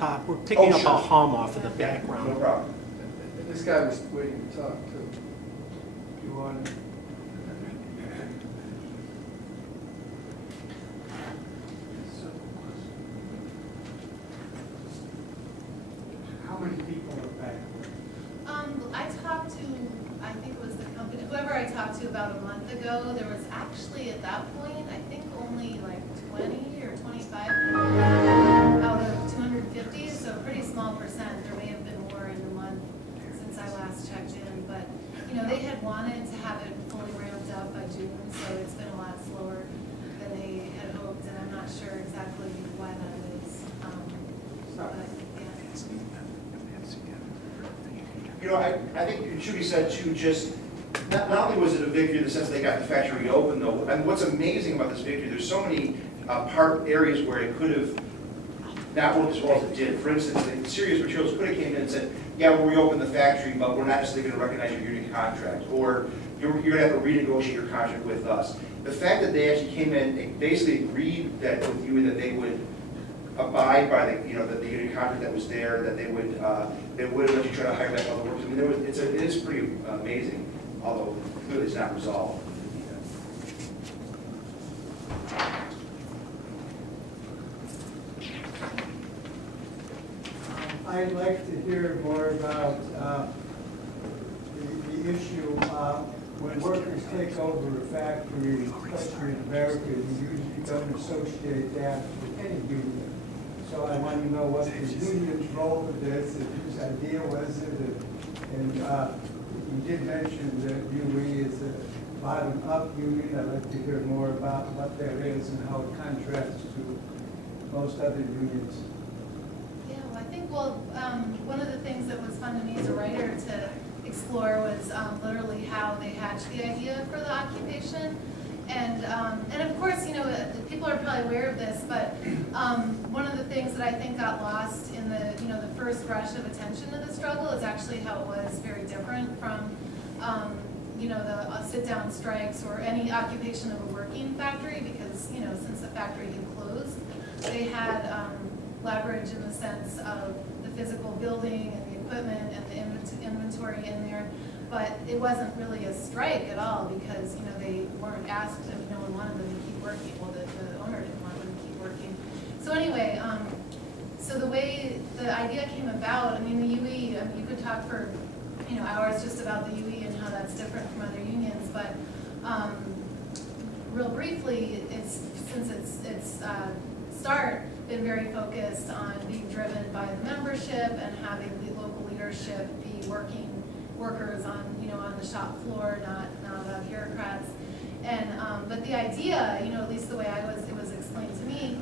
laptop. We're picking up sure. a hum off of the No background. problem. This guy was waiting to talk too. You want? How many people are back? I talked to, I think it was the company, whoever I talked to about a month ago, there was actually at that point, I think only like 20 or 25 out of 250, so a pretty small percent. There may have been more in the month since I last checked in, but you know, they had wanted to have it fully ramped up by June, so it's been a lot slower than they had hoped, and I'm not sure exactly why that is. But, yeah. You know, I think it should be said too, just, not only was it a victory in the sense they got the factory open though, and what's amazing about this victory, there's so many part areas where it could have not worked as well as it did. For instance, the Serious Materials could have came in and said, yeah, we'll reopen the factory, but we're not necessarily going to recognize your union contract, or you're going to have to renegotiate your contract with us. The fact that they actually came in and basically agreed that with you that they would abide by the, the union contract that was there, that they would let you try to hire back other workers. I mean, it is pretty amazing, although clearly it's not resolved. I'd like to hear more about the issue when workers take over a factory, especially in America, you usually don't associate that with any union. So I want to know what the union's role with this, and whose idea was it, and you did mention that UE is a bottom-up union. I'd like to hear more about what that is and how it contrasts to most other unions. Yeah, well, I think, one of the things that was fun to me as a writer to explore was literally how they hatched the idea for the occupation. And of course, people are probably aware of this, but one of the things that I think got lost in the, the first rush of attention to the struggle is actually how it was very different from, the sit-down strikes or any occupation of a working factory, because, since the factory had closed, they had leverage in the sense of the physical building and the equipment and the inventory in there. But it wasn't really a strike at all because, they weren't asked, no one wanted them to keep working. Well, the owner didn't want them to keep working. So anyway, so the way the idea came about, I mean, the UE, you could talk for, hours just about the UE and how that's different from other unions, but real briefly, since its start, been very focused on being driven by the membership and having the local leadership be workers on on the shop floor, not bureaucrats. And but the idea, at least the way it was explained to me,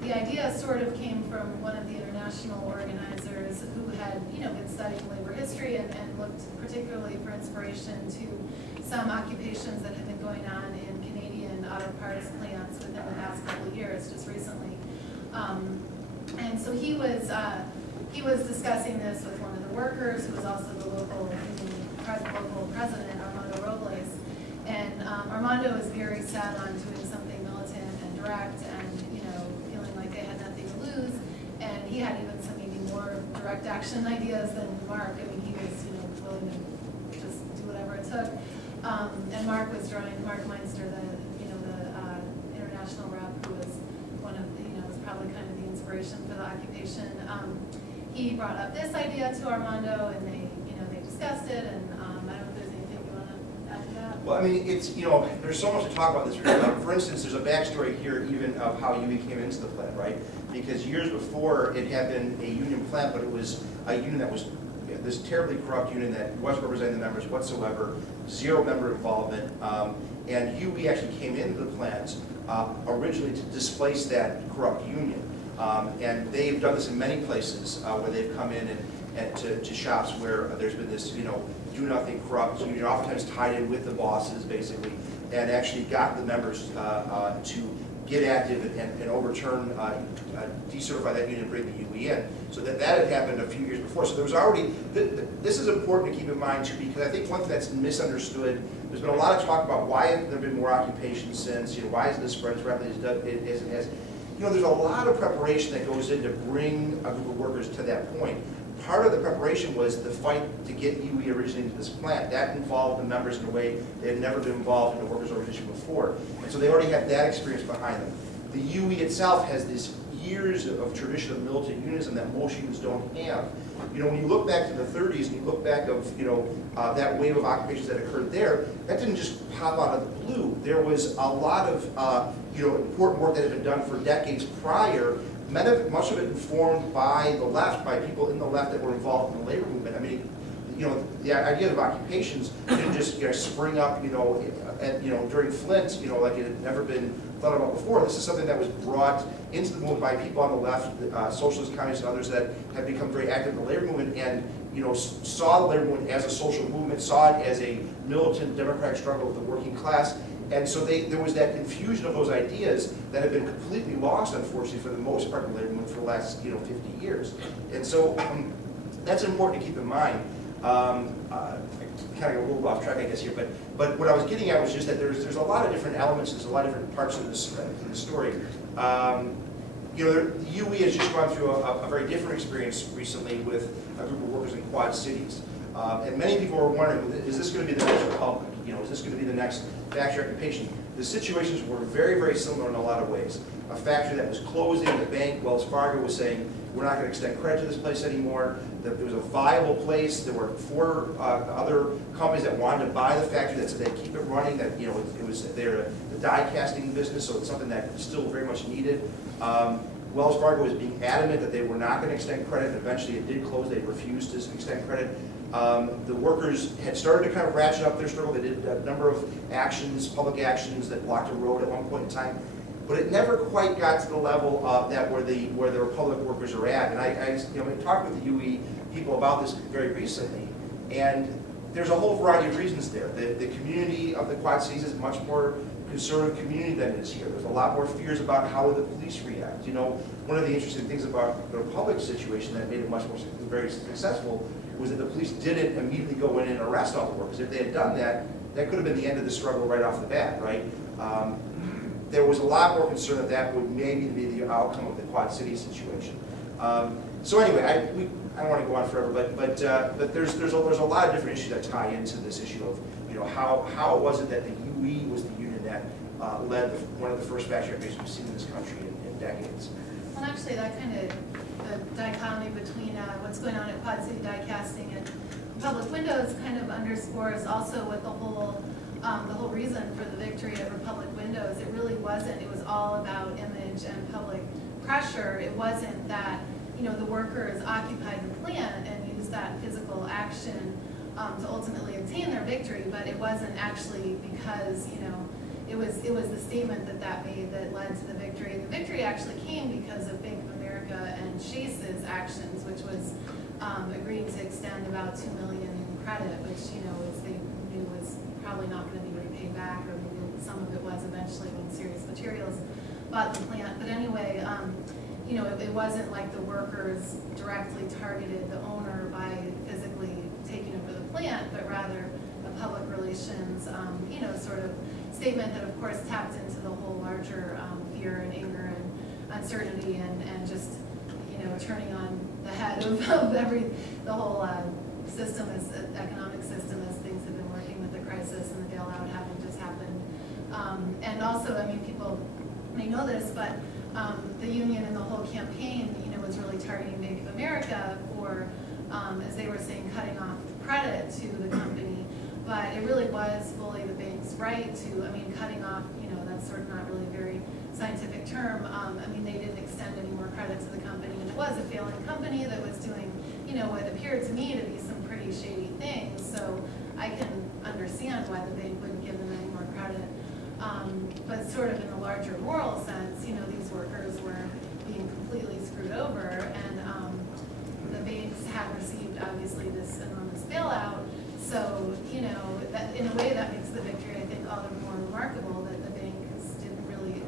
the idea sort of came from one of the international organizers who had been studying labor history and looked particularly for inspiration to some occupations that had been going on in Canadian auto parts plants within the past couple of years, just recently. And so he was discussing this with one of the workers, who was also the local president, Armando Robles. And Armando was very set on doing something militant and direct, and feeling like they had nothing to lose. And he had even some maybe more direct action ideas than Mark. I mean, he was willing to just do whatever it took. And Mark Meinster, the international rep, who was one of the was probably kind of the inspiration for the occupation. He brought up this idea to Armando, and they discussed it. And I don't know if there's anything you want to add to that. Well, I mean, it's, there's so much to talk about this. Like, for instance, there's a backstory here even of how UE came into the plant, right? Because years before, it had been a union plant, but it was a union that was this terribly corrupt union that wasn't representing the members whatsoever, zero member involvement, and UE actually came into the plant originally to displace that corrupt union. And they've done this in many places where they've come in and to shops where there's been this, do nothing corrupt union, oftentimes tied in with the bosses, basically, and actually got the members to get active and overturn, decertify that union and bring the UE in. So that had happened a few years before. So there was already, this is important to keep in mind too, because I think one thing that's misunderstood, there's been a lot of talk about why have there been more occupations since, why has this spread as rapidly as it has. you know, there's a lot of preparation that goes in to bring a group of workers to that point. Part of the preparation was the fight to get UE originally into this plant. That involved the members in a way they had never been involved in a workers' organization before. And so they already had that experience behind them. The UE itself has this years of tradition of militant unionism that most unions don't have. You know, when you look back to the 30s and you look back of, you know, that wave of occupations that occurred there, that didn't just pop out of the blue. There was a lot of, you know, important work that had been done for decades prior, much of it informed by the left, by people in the left that were involved in the labor movement. I mean, you know, the idea of occupations didn't just, you know, spring up, you know, during Flint, you know, like it had never been thought about before. This is something that was brought into the movement by people on the left, socialist, communists, and others that have become very active in the labor movement, and, you know, saw the labor movement as a social movement, saw it as a militant democratic struggle of the working class. And so there was that infusion of those ideas that have been completely lost, unfortunately, for the most part in the labor movement for the last, you know, 50 years. And so that's important to keep in mind. Kind of a little off track, I guess, here, but what I was getting at was just that there's a lot of different elements, there's a lot of different parts of this story. You know, the UE has just gone through a very different experience recently with a group of workers in Quad Cities. And many people were wondering, is this going to be the next Republic? You know, is this going to be the next factory occupation? The situations were very, very similar in a lot of ways. A factory that was closing, the bank, Wells Fargo, was saying, we're not going to extend credit to this place anymore. That there was a viable place. There were 4 other companies that wanted to buy the factory that said they'd keep it running, that, you know, it was the die casting business, so it's something that was still very much needed. Wells Fargo was being adamant that they were not going to extend credit, and eventually it did close. They refused to extend credit. The workers had started to kind of ratchet up their struggle. They did a number of actions, public actions that blocked a road at one point in time. But it never quite got to the level that where the Republic workers are at. And I you know, talked with the UE people about this very recently, and there's a whole variety of reasons there. The community of the Quad Cities is much more conservative community than it is here. There's a lot more fears about how the police react. You know, one of the interesting things about the Republic situation that made it much more very successful was that the police didn't immediately go in and arrest all the workers. If they had done that, that could have been the end of the struggle right off the bat, right? There was a lot more concern that would maybe be the outcome of the Quad Cities situation. So anyway, I don't want to go on forever, but there's a lot of different issues that tie into this issue of, you know, how was it that the UE was the union that led one of the first factory occupations we've seen in this country in decades. Well, actually, that kind of the dichotomy between what's going on at Quad City Die Casting and Public Windows kind of underscores also what the whole reason for the victory of Republic Windows. It really wasn't. It was all about image and public pressure. It wasn't that, you know, the workers occupied the plant and used that physical action to ultimately obtain their victory, but it wasn't actually because, you know, it was the statement that made that led to the victory. And the victory actually came because of Bank of America and Chase's actions, which was agreeing to extend about $2 million in credit, which, you know, they knew was probably not going to be repaid back, or maybe some of it was eventually when Serious Materials bought the plant. But anyway, you know, it wasn't like the workers directly targeted the owner by physically taking over the plant, but rather a public relations, you know, sort of statement that, of course, tapped into the whole larger fear and anger and uncertainty and just, you know, turning on the head of the whole system, as economic system, as things have been working with the crisis and the bailout having just happened. And also, I mean, people may know this, but the union and the whole campaign, you know, was really targeting Bank of America for, as they were saying, cutting off credit to the company. But it really was fully the bank's right to, I mean, cutting off, you know, that's sort of not really a very scientific term. I mean, they didn't extend any more credit to the company, and it was a failing company that was doing, you know, what appeared to me to be some pretty shady things. So I can understand why the bank wouldn't give them any more credit. But sort of in a larger moral sense, you know, these workers were being completely screwed over, and the banks had received, obviously, this enormous bailout. So, you know, that in a way that makes the victory, I think, all the more remarkable, that the banks didn't really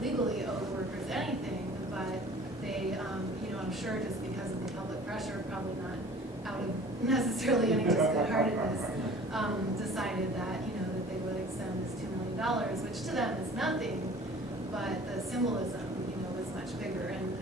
legally owe the workers anything, but they, you know, I'm sure just because of the public pressure, probably not out of necessarily any just good-heartedness, decided that, you know, that they would extend this $2 million, which to them is nothing, but the symbolism, you know, was much bigger, and